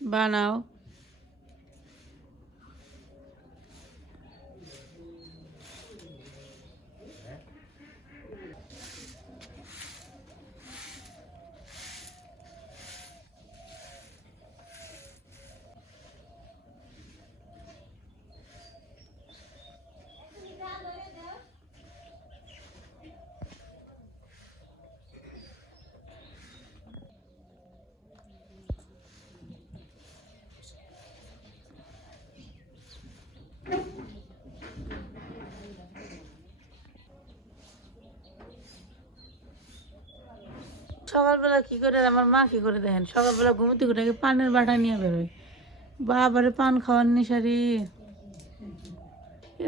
বানাও। সকালবেলা কি করে আমার মা কি করে দেখেন, সকালবেলা ঘুমতে ঘুরে পানের বাটা নিয়ে বেরোয়। বাবারে পান খাওয়ার নেশা রে,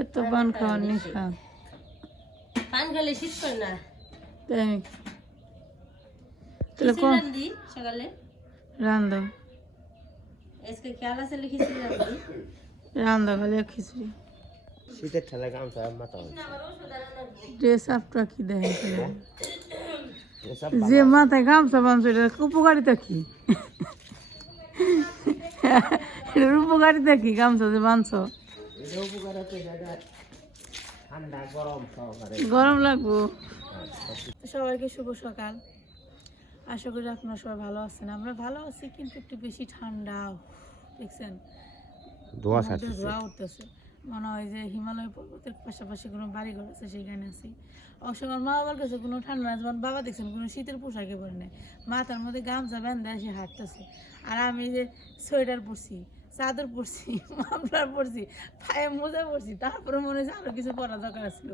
এত পান খাওয়ার নেশা। পান খেলে শীত করে না। তাই তাহলে কোন সকালে রান্ধ আজকে খেয়াল আছে লিখেছি রান্ধ খালি খিচুড়ি। শীতের ঠেলা গামছা মাথা ড্রেস আপটা কি দেখেন, যে মাথায় গামছা বাঁধছে এটা উপকারিতা কি? এটার উপকারিতা কি গামছা যে বাঁধছ? গরম লাগবো। সবাইকে শুভ সকাল। আশা করি আপনারা সবাই ভালো আছেন। আমরা ভালো আছি, কিন্তু একটু বেশি ঠান্ডা দেখছেন, ধোয়া উঠতেছে। মনে হয় যে হিমালয় পর্বতের পাশাপাশি কোনো বাড়িঘর আছে সেখানে আছি। অবশ্য আমার মা বাবার কাছে কোনো ঠান্ডা না, যেমন বাবা দেখছেন কোনো শীতের পোশাকে পরে নেয়, মাথার মধ্যে গামছা বেঁধে এসে হাঁটতেছে। আর আমি যে সোয়েটার পরছি, চাদর পরছি, মাফলার পরছি, পায়ে মোজা পরছি, তারপরে মনে হচ্ছে আরও কিছু পরা দরকার ছিল।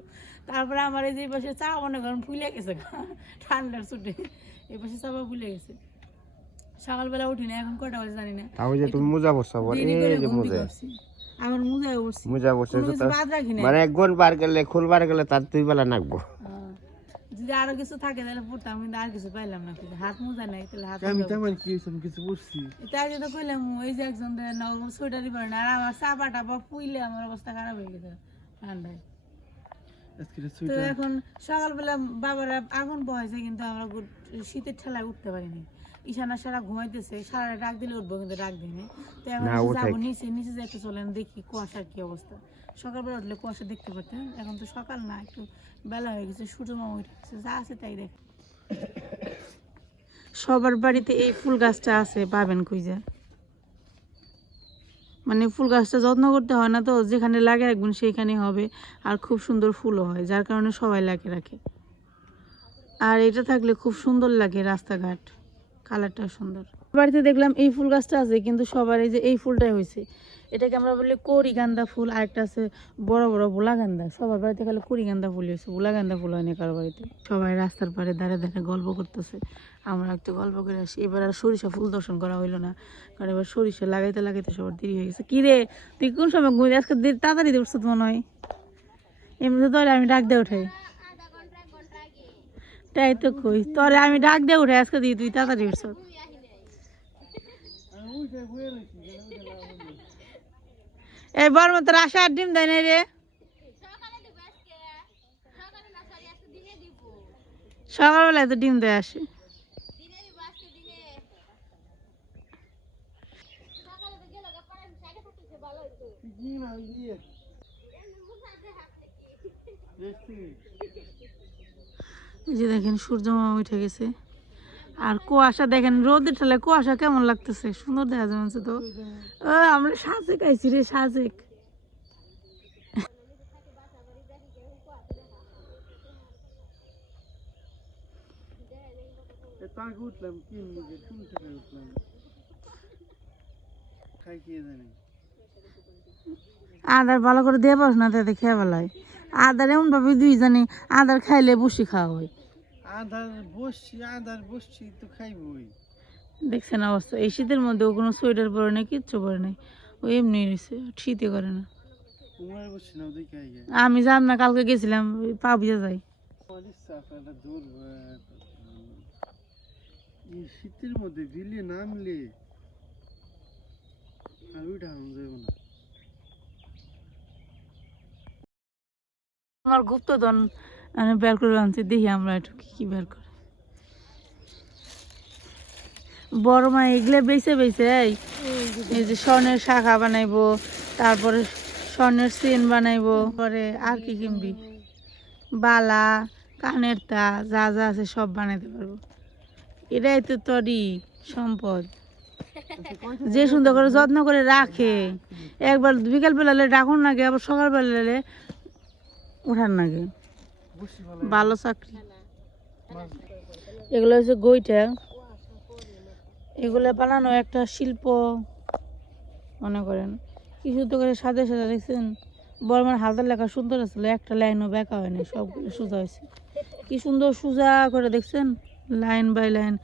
তারপরে আমার এই যে পাশে চা মনে করেন ফুলে গেছে ঠান্ডার ছুটে, এই পাশে চাপা ফুলে গেছে। সকালবেলা উঠি না, এখন কটা বাজে জানি না। তুমি মোজা বসা আমার মোজায় উঠছি, মোজা বসে বাদ রাখি না। মানে একবার বার গেলে খুলবার গেলে তার 2 বেলা নাকবো। যদি আরো কিছু থাকে তাহলে পড়তাম, কিন্তু আর কিছু পাইলাম না। হাত মোজা নাই, তাহলে হাত আমি তেমন কি কিছু বুঝছি। তাই জন্য কইলাম ওই যে একজন সোয়েটারই পরে না, আর আমার চাপাটা বা পুইলে আমার অবস্থা খারাপ হয়ে গেছে ঠান্ডায়। তো এখন সকালবেলা বাবারা আগুন বহাইছে, কিন্তু আমরা শীতের ঠেলায় উঠতে পারিনি। ঈশানা সারা ঘুমাইতেছে, সারা ডাক দিলে উঠবো, কিন্তু ডাক দিইনি। তো এখন যাবো নিচে, নিচে যাইতে চলেন দেখি কুয়াশার কি অবস্থা। সকালবেলা উঠলে কুয়াশা দেখতে পারতেন, এখন তো সকাল না, একটু বেলা হয়ে গেছে, সূর্য মামা উঠে গেছে, যা আছে তাই দেখ। সবার বাড়িতে এই ফুল গাছটা আছে, পাবেন খুঁজে। মানে ফুল গাছটা যত্ন করতে হয় না, তো যেখানে লাগে রাখবেন সেইখানে হবে, আর খুব সুন্দর ফুলও হয়, যার কারণে সবাই লাগে রাখে। আর এটা থাকলে খুব সুন্দর লাগে রাস্তাঘাট, কালারটা সুন্দর। বাড়িতে দেখলাম এই ফুল গাছটা আছে, কিন্তু সবার এই যে এই ফুলটাই হয়েছে, এটাকে আমরা বলি কড়িগান্দা ফুল। আর একটা আছে বড় বড় বুলাগান্দা। সবার বাড়িতে খালি কড়িগান্দা ফুল হয়েছে, বুলাগান্দা ফুল হয়নি কারো বাড়িতে। সবাই রাস্তার পাড়ে দাঁড়িয়ে দাঁড়িয়ে গল্প করতেছে, আমরা একটু গল্প করে আসি। এবার আর সরিষা ফুল দর্শন করা হইলো না, কারণ এবার সরিষা লাগাইতে লাগাইতে সবার দেরি হয়ে গেছে। কি রে তুই কোন সময় ঘুরে আজকে তাড়াতাড়ি উঠছ তো মনে হয়? এমনি তো আমি ডাক দিয়ে উঠাই, তাই তো কই তোরে আমি ডাক দিয়ে উঠাই আজকে দিয়ে, তুই তাড়াতাড়ি উঠছ। এই বর মতো আশা আর ডিম দেয় নাই রে, সকালবেলায় তো ডিম দেয় আসে। এই যে দেখেন সূর্য মামা উঠে গেছে, আর কুয়াশা দেখেন, রোদের ঠেলে কুয়াশা কেমন লাগতেছে, সুন্দর দেখা যাচ্ছে। তো আমরা সাজেক আইছি রে, সাজেক। আদার ভালো করে দিয়ে পাস না, তাতে খেয়ে বেলায় আদার এমন ভাবে দুই জানি আদার খাইলে বসি খাওয়া হয়। আদার বসছি তো খাইবই। দেখছেন অবস্থা, এই শীতের মধ্যে ও কোনো সোয়েটার পরে নাই, কিচ্ছু পরে নাই, ও এমনি রয়েছে, শীতে করে না। আমি যাব না, কালকে গেছিলাম, পা ভিজে যাই। শীতের মধ্যে বিলে নামলে আর ওইটা যাব না। আমার গুপ্তধন বের করে আনছি, দেখি আমরা একটু কি বের করে। বড় মা এগুলো বেছে বেছে এই যে স্বর্ণের শাখা বানাইবো, তারপরে স্বর্ণের চেন বানাইবো, পরে আর কি কিনবি, বালা, কানের তা যা যা আছে সব বানাইতে পারবো। এটাই তো তোরই সম্পদ, যে সুন্দর করে যত্ন করে রাখে। একবার বিকাল বেলালে ডাকুন নাগে, আবার সকাল বেলালে উঠান নাগে। ভালো চাকরি। এগুলো হচ্ছে গইটা, এগুলো বানানো একটা শিল্প মনে করেন। কি সুন্দর করে সাদা সাদা দেখছেন, বর্মার হালদার লেখা সুন্দর আসলে, একটা লাইনও বেঁকা হয়নি, সবগুলো সোজা হয়েছে। কি সুন্দর সোজা করে দেখছেন, লাইন বাই লাইন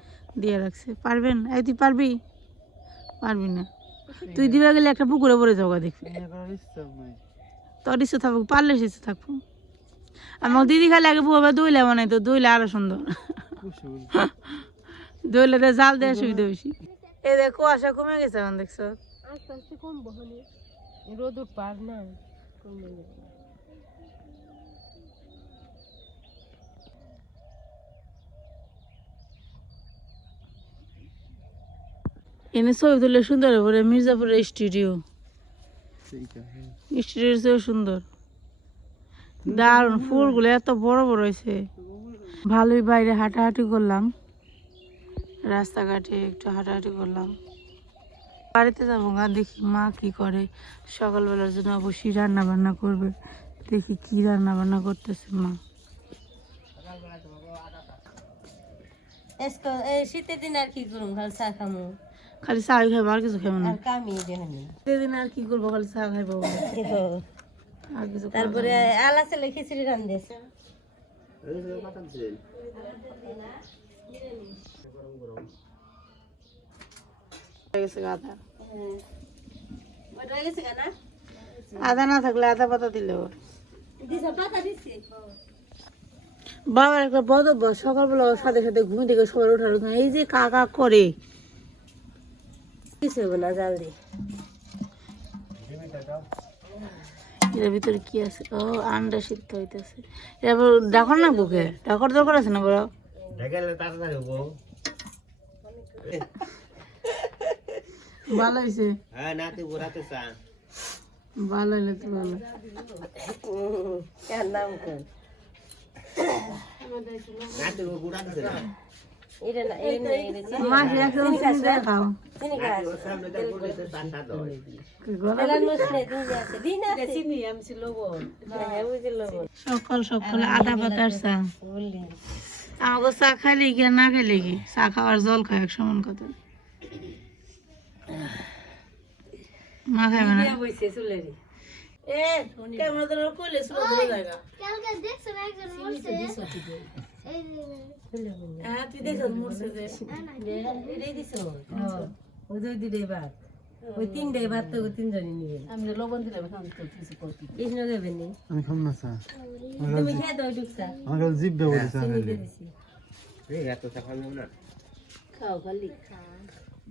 দিয়ে রাখছে। পারবেন? এই তুই পারবি? পারবি না, তুই দিবা গেলে একটা পুকুরে পড়ে যাবো, দেখবি। তোর ইচ্ছে থাকবো, পারলে ইচ্ছে থাকবো। আমার দিদি খালি আগে বউবা দইলা বানাইতো, দইলে আরো সুন্দর। দইলে জাল দেওয়ার সুবিধা বেশি। এই দেখ কুয়াশা কমে গেছে এখন, দেখছো? আস্তে আস্তে কমবো, রোদ পার না কমে যাবে। এনে ছবি তুলে সুন্দর হবে। মির্জাপুরের স্টুডিও, স্টুডিওর চেয়েও সুন্দর, দারুণ। ফুলগুলো এত বড় বড় হয়েছে। ভালোই বাইরে হাঁটাহাঁটি করলাম, রাস্তাঘাটে একটু হাঁটাহাঁটি করলাম। বাড়িতে যাবো গা, দেখি মা কি করে। সকালবেলার জন্য অবশ্যই রান্না বান্না করবে, দেখি কি রান্না বান্না করতেছে মা। এই শীতের দিন আর কি করুম, খালি চা খামু, খালি চা খাইবো, আর কিছু খাইবো না। আর কামি দেখানি। সেদিন আর কি করবো, খালি চা খাইবো, আর কিছু খাবো তারপরে না। আলা ছেলে খিচুড়ি রান্ধেছে। হয়ে গেছে আদা, ওটা গেছে না, আদা না থাকলে আদা পাতা দিলে ওর দিছে পাতা দিছে। বাবার একটা বদ অভ্যাস, সকালবেলা ওর সাথে সাথে ঘুম থেকে সবার ওঠার জন্য এই যে কাকা করে। কিছু হবে না, জাল দি। এর ভিতরে কি আছে? ও আন্ডা সিদ্ধ হইতেছে। এবার ডাকর না বুকে, ডাকর দরকার আছে না বড়? ঢেকেলে তাড়াতাড়ি হবো। ভালো হয়েছে, হ্যাঁ নাতি ঘোরাতে চা। ভালো হইলে তো ভালো। কার নাম কোন? নাতি ঘোরাতে না। এটা না, এই না, এই না। মাসি একদম চিনি দিয়ে খাও। চিনি খাস? ওর সামনে যা ঘুরেছে তান্ডা দয়। কি গলা তেলার মশলা দিন আছে, দিন আছে। চিনি আমি ছিল বল। হ্যাঁ, বুঝল বল। সকাল সকাল আদা পাতার চা। বললি। আমাকে চা খাইলে কি আর না খাইলে কি? চা খাওয়ার জল খায় এক সমান কথা। মা খাইবে না? বইছে চুলেরি। এ ক্যামেরা ধরে কইলে শুনো ধরে জায়গা। কালকে দেখছেন একজন মরছে এই যে হ্যাঁ তুই দেখছ মরছে যে। এটাই দিছো। ওই যে দিলে ভাত। ওই তিনটে ভাত তো তিনজনই নিবে। আমি লবণ দিলাম এখন তো কিছু করতে। কৃষ্ণ দেবে নি। আমি খাম না চা, তুমি খেয়ে দাও ঢুকছা। আমার কাছে জিভ ব্যবহার চা চিনি খাইলে। দিয়ে দিছি। এই এত চা খাবো না। খাও খালি।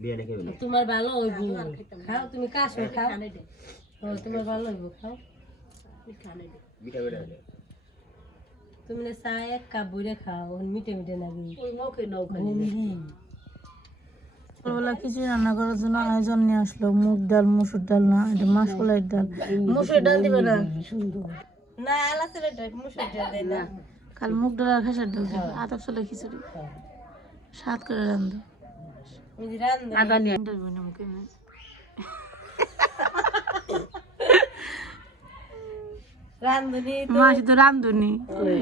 বিয়ে নাকি হলো? তোমার ভালো হইব। খাও তুমি কাশো খাও। ও তোমার ভালো হইব, খাও। বিটা বিটা হলো। তুমি না চা এক কাপ বইরে খাও, মিটে মিটে নাকি। ওই মুখে নাও মানে মিহি। সকালবেলা কিছু রান্না করার জন্য আয়োজন নিয়ে আসলো। মুগ ডাল, মসুর ডাল না, এটা মাসকলাইয়ের ডাল। মসুর ডাল দিবে না, না আলা ছেলে মুসুর ডাল দেয় না। খালি মুগ ডাল আর খাসার ডাল দিবে। আতপ চলে খিচুড়ি স্বাদ করে রান্ধো। ওই যে রান্না। আদা নিয়ে ডালবে না মুখে না। রান্ধুনি তো মাসি তো রান্ধুনি,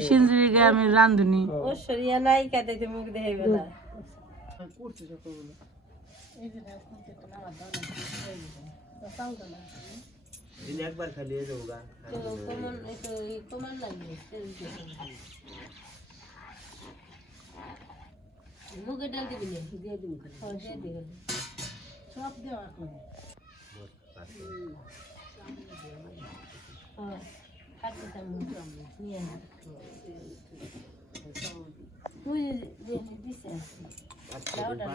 সিঞ্জুরি গ্রামের রান্ধুনি। ঐশ্বরিয়া নাই কাটাইতে মুখ দেখাইবে না। দিন একবার খালি এ যাবো গা। তো কমন এটা কমন লাগবে। মুগের ডাল দিবি না, দিয়ে দিবি খালি। হ্যাঁ, দিয়ে দিবি। সব দেওয়া করবে। হ্যাঁ, কাটতে চামচ নিয়ে আয়। ওই যে দিছে আছে। লাউডা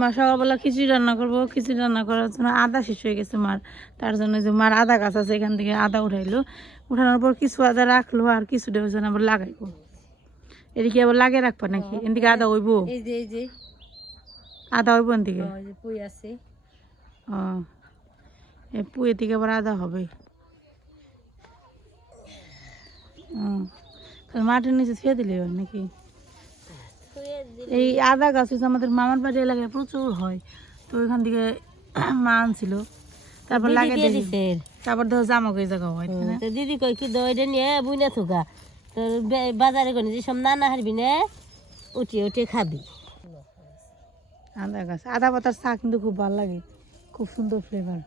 মা সকালবেলা খিচুড়ি রান্না করবো। খিচুড়ি রান্না করার জন্য আদা শেষ হয়ে গেছে মার, তার জন্য যে মার আদা গাছ আছে এখান থেকে আদা উঠাইলো। উঠানোর পর কিছু আদা রাখলো আর কিছুটা হচ্ছে আবার লাগাইবো। এদিকে আবার লাগিয়ে রাখবা নাকি এদিকে আদা হইব এই যে আদা হইব এদিকে ওই যে পুই আছে ও এই পুয়ে থেকে আবার আদা হবে মাটির নিচে ছুঁয়ে দিলে হয় নাকি এই আদা গাছ হচ্ছে আমাদের মামার বাড়ি এলাকায় প্রচুর হয় তো ওইখান থেকে মা আনছিল তারপর লাগিয়ে দিছে তারপর ধরো জামা এই জায়গা হয় তাই না? তো দিদি কই কি দইটা নিয়ে বুইনা থুকা তোর বাজারে কোন যে সব নানা হারবি না উঠে খাবি আদা গাছ আদা পাতার চা কিন্তু খুব ভালো লাগে খুব সুন্দর ফ্লেভার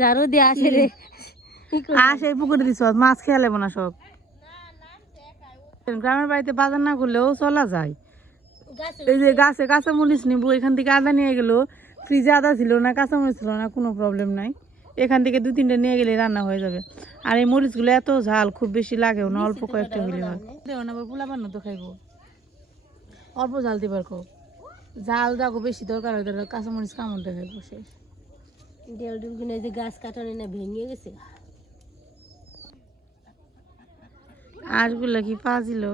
যারও দিয়ে আসে রে আসে পুকুরে দিছ মাছ খেয়ে লেবো না সব গ্রামের বাড়িতে বাজার না করলেও চলা যায় এই যে গাছে কাঁচামরিচ নিবো এখান থেকে আদা নিয়ে গেলো ফ্রিজে আদা ছিল না কাঁচামরিচ ছিল না কোনো প্রবলেম নাই এখান থেকে 2-3টা নিয়ে গেলে রান্না হয়ে যাবে আর এই মরিচগুলো এত ঝাল খুব বেশি লাগেও না অল্প কয়েকটা হইলে হয় দেও না পোলা বান্ন তো খাইবো অল্প ঝাল দিবার কো ঝাল যাকো বেশি দরকার হয় তাহলে কাঁচামরিচ কামড়টা খাইবো শেষ দেড় কিনে যে গাছ কাটানো না ভেঙে গেছে আরগুলো কি পাজিল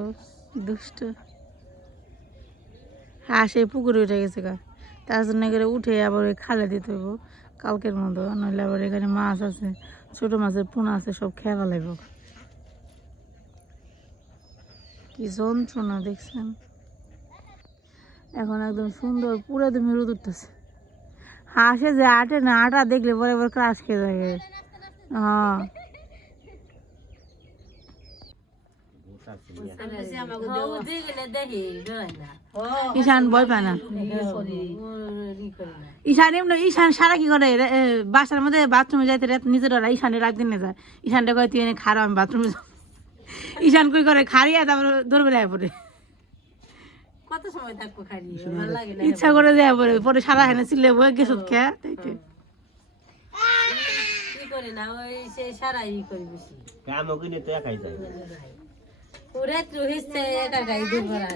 দুষ্ট হ্যাঁ সে পুকুরে উঠে গেছে গা তার জন্য করে উঠে আবার ওই খালে দিতে হইব কালকের মতো নইলে আবার এখানে মাছ আছে ছোট মাছের পোনা আছে সব খেয়ে ফেলাইব কি যন্ত্রণা দেখছেন এখন একদম সুন্দর পুরো তুমি রোদ উঠতেছে হাসে যে আটে না আটা দেখলে পরে এবার ক্রাশ খেয়ে থাকে হ্যাঁ ঈশান ভয় পায় না ঈশান এমনি ঈশান সারা কি করে বাসার মধ্যে বাথরুমে যাইতে নিজের ওরা ঈশানে রাত দিনে যায় ঈশানটা কয় তুই এনে খারাপ আমি বাথরুমে যাব ঈশান কই করে খারিয়া তারপর ধরবে যায় পরে কত সময় থাকবো খাইয়ে ভালো লাগে না ইচ্ছা করে যায় পরে পরে সারা হেনে ছিলে বই গেছত খেয়া তাইতে কি করে না ওই সে সারাই করি বেশি কামও কিনে তো একাই যায় ওরে রহিছে একা গাই দুধ ভরা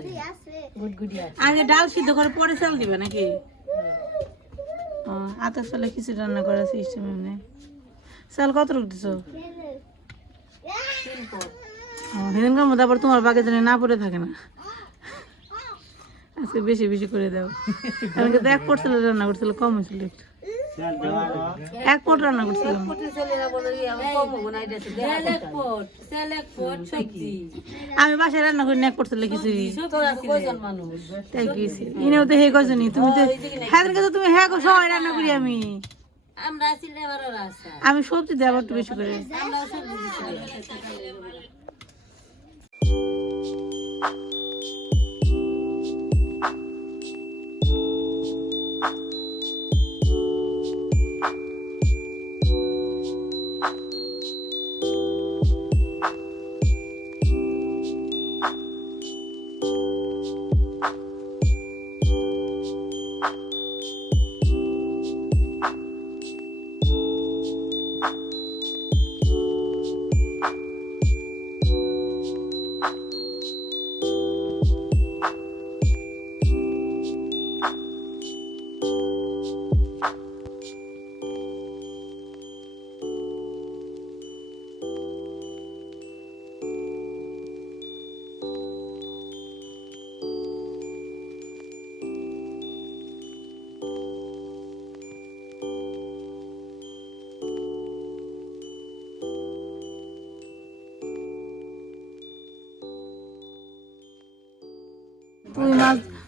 গুডগুডিয়া আগে ডাল সিদ্ধ করে পরে চাল দিবে নাকি আতা চালে কিছু রান্না করার সিস্টেম এমনি চাল কত রুক দিছো সেদিনকার মধ্যে আবার তোমার বাগে জানি না পড়ে থাকে না আজকে বেশি বেশি করে দাও কারণ তো 1 পট চাল রান্না করছিল কম হয়েছিল একটু 1 পট রান্না করছিলাম আমি বাসায় রান্না করি 1 পট চাল কিছু তাই গেছি ইনেও তো হে কজনই তুমি তো হ্যাঁ তো তুমি হ্যাঁ সবাই রান্না করি আমি সবজি দেবো একটু বেশি করে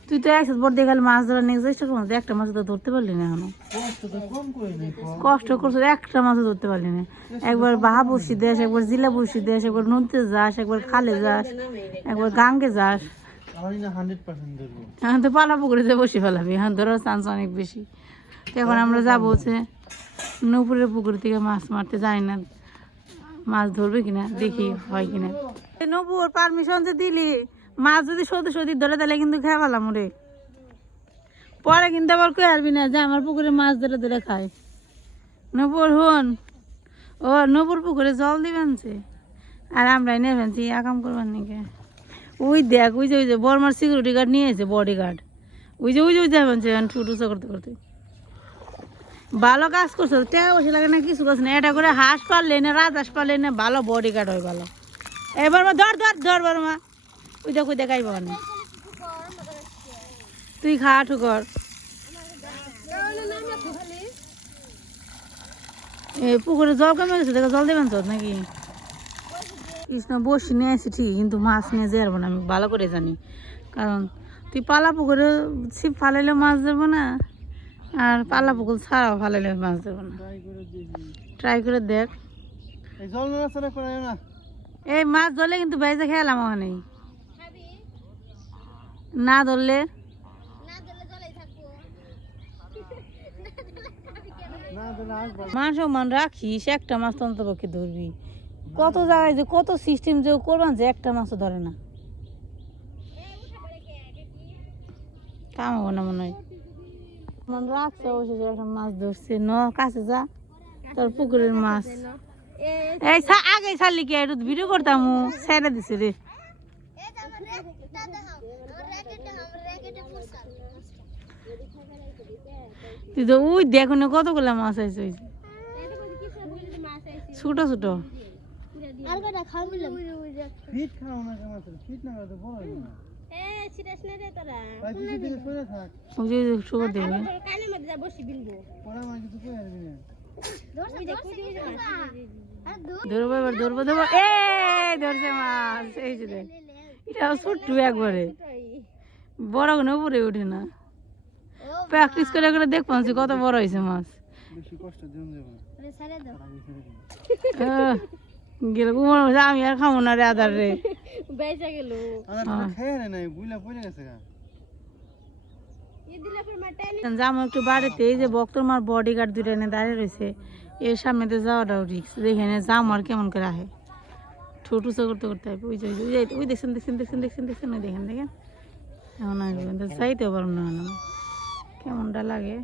তুই তো একসাথে বড় দেখালে মাছ ধরা নিয়ে চেষ্টা করো একটা মাছ তো ধরতে পারলি না এখনো কষ্ট করছো একটা মাছও ধরতে পারলি না একবার বাহা বসি দেশ একবার জিলা বসি দেশ একবার নদীতে যাস একবার খালে যাস একবার গাঙ্গে যাস এখন তো পালা পুকুরে বসে ফেলাবি এখন ধরার চান্স অনেক বেশি তো এখন আমরা যাবো হচ্ছে নপুরের পুকুর থেকে মাছ মারতে যাই না মাছ ধরবে কিনা দেখি হয় কিনা নপুর পারমিশন যে দিলি মাছ যদি সত্যি ধরে তাহলে কিন্তু খেয়ে পেলাম রে পরে কিন্তু আবার কই আসবি না যে আমার পুকুরে মাছ ধরে ধরে খায় নপুর হন ও নপুর পুকুরে জল দিবেন আর আমরাই নেবেন আকাম করবার নাকি ওই দেখ ওই যে বর্মার সিকিউরিটি গার্ড নিয়ে এসে বডি গার্ড ওই যে যাবেন টুটুসা করতে করতে ভালো কাজ করছো, টাকা পয়সা লাগে না, কিছু করছে না, এটা করে হাঁস পারলে না, রাজহাঁস পারলে না, ভালো বডি গার্ড হয় ভালো। এবার মা ধর ধর ধর বড় মা, ওই দেখ আইব না, তুই খা ঠুকর। পুকুরে জল কমে গেছে, দেখো জল দেবেন তো নাকি? কৃষ্ণ বসি নিয়ে আসি ঠিকই, কিন্তু মাছ নিয়ে যাবো না, আমি ভালো করে জানি। কারণ তুই পালা পুকুরে ছিপ ফালাইলে মাছ ধরবো না, আর পালা পুকুর ছাড়াও ফালাইলে মাছ ধরবো না। ট্রাই করে দেখ। এই জল নড়াচড়া করে না। এই মাছ ধরলে কিন্তু বাইরে খেয়ালাম ওখানে, না ধরলে না দিলে আসবা। মান সম্মান রাখিস, একটা মাছ তো অন্তপক্ষে ধরবি। কত জায়গায় যে কত সিস্টেম যে করবান যে একটা মাছও ধরে না, কামাবো না মনে হয়। মন রাখছে অবশ্যই একটা মাছ ধরছে, ন কাছে যা তোর পুকুরের মাছ। এই আগে ছাড়লি কি একটু ভিডিও করতাম, ছেড়ে দিছে রে। তুই তো ওই দেখো না কতগুলা মাছ আছে, ছোট ছোট। ফিট খাও না কেমন ফিট না তো বড় হবে না। ভাই কিছু দিকে সরে থাক। ওই যে শুকর দেবে পড়া মানে কিছু কই আসবি না। ধরবো এবার, ধরবো ধরবো, এ ধরছে মাছ। এই যে দেখ, এটা ছোট্ট একবারে, বড় কোনো উপরে উঠে না। প্র্যাকটিস করে করে দেখ পাচ্ছি কত বড় হয়েছে মাছ। বেশি কষ্ট দিন যাবে না। গেল কুমার মাছ, আমি আর খাবো না রে আদার রে। আদার খেয়ে নাই বুইলা পড়ে গেছে গা। যাবো একটু বাড়িতে, এই যে বক্তর মার বডি গার্ড দুটো এনে দাঁড়িয়ে রয়েছে, এর সামনেতে যাওয়াটাও রিক্স। যেখানে যাম আর কেমন করে আহে, ছোট উঁচু করতে করতে হবে। ওই যে ওই দেখছেন দেখছেন দেখছেন দেখছেন দেখছেন, ওই দেখেন দেখেন, এমন চাইতেও পারবো না কেমনটা লাগে।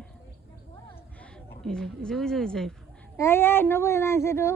এই যে ওই যে ওই যে এই নবী না সেটা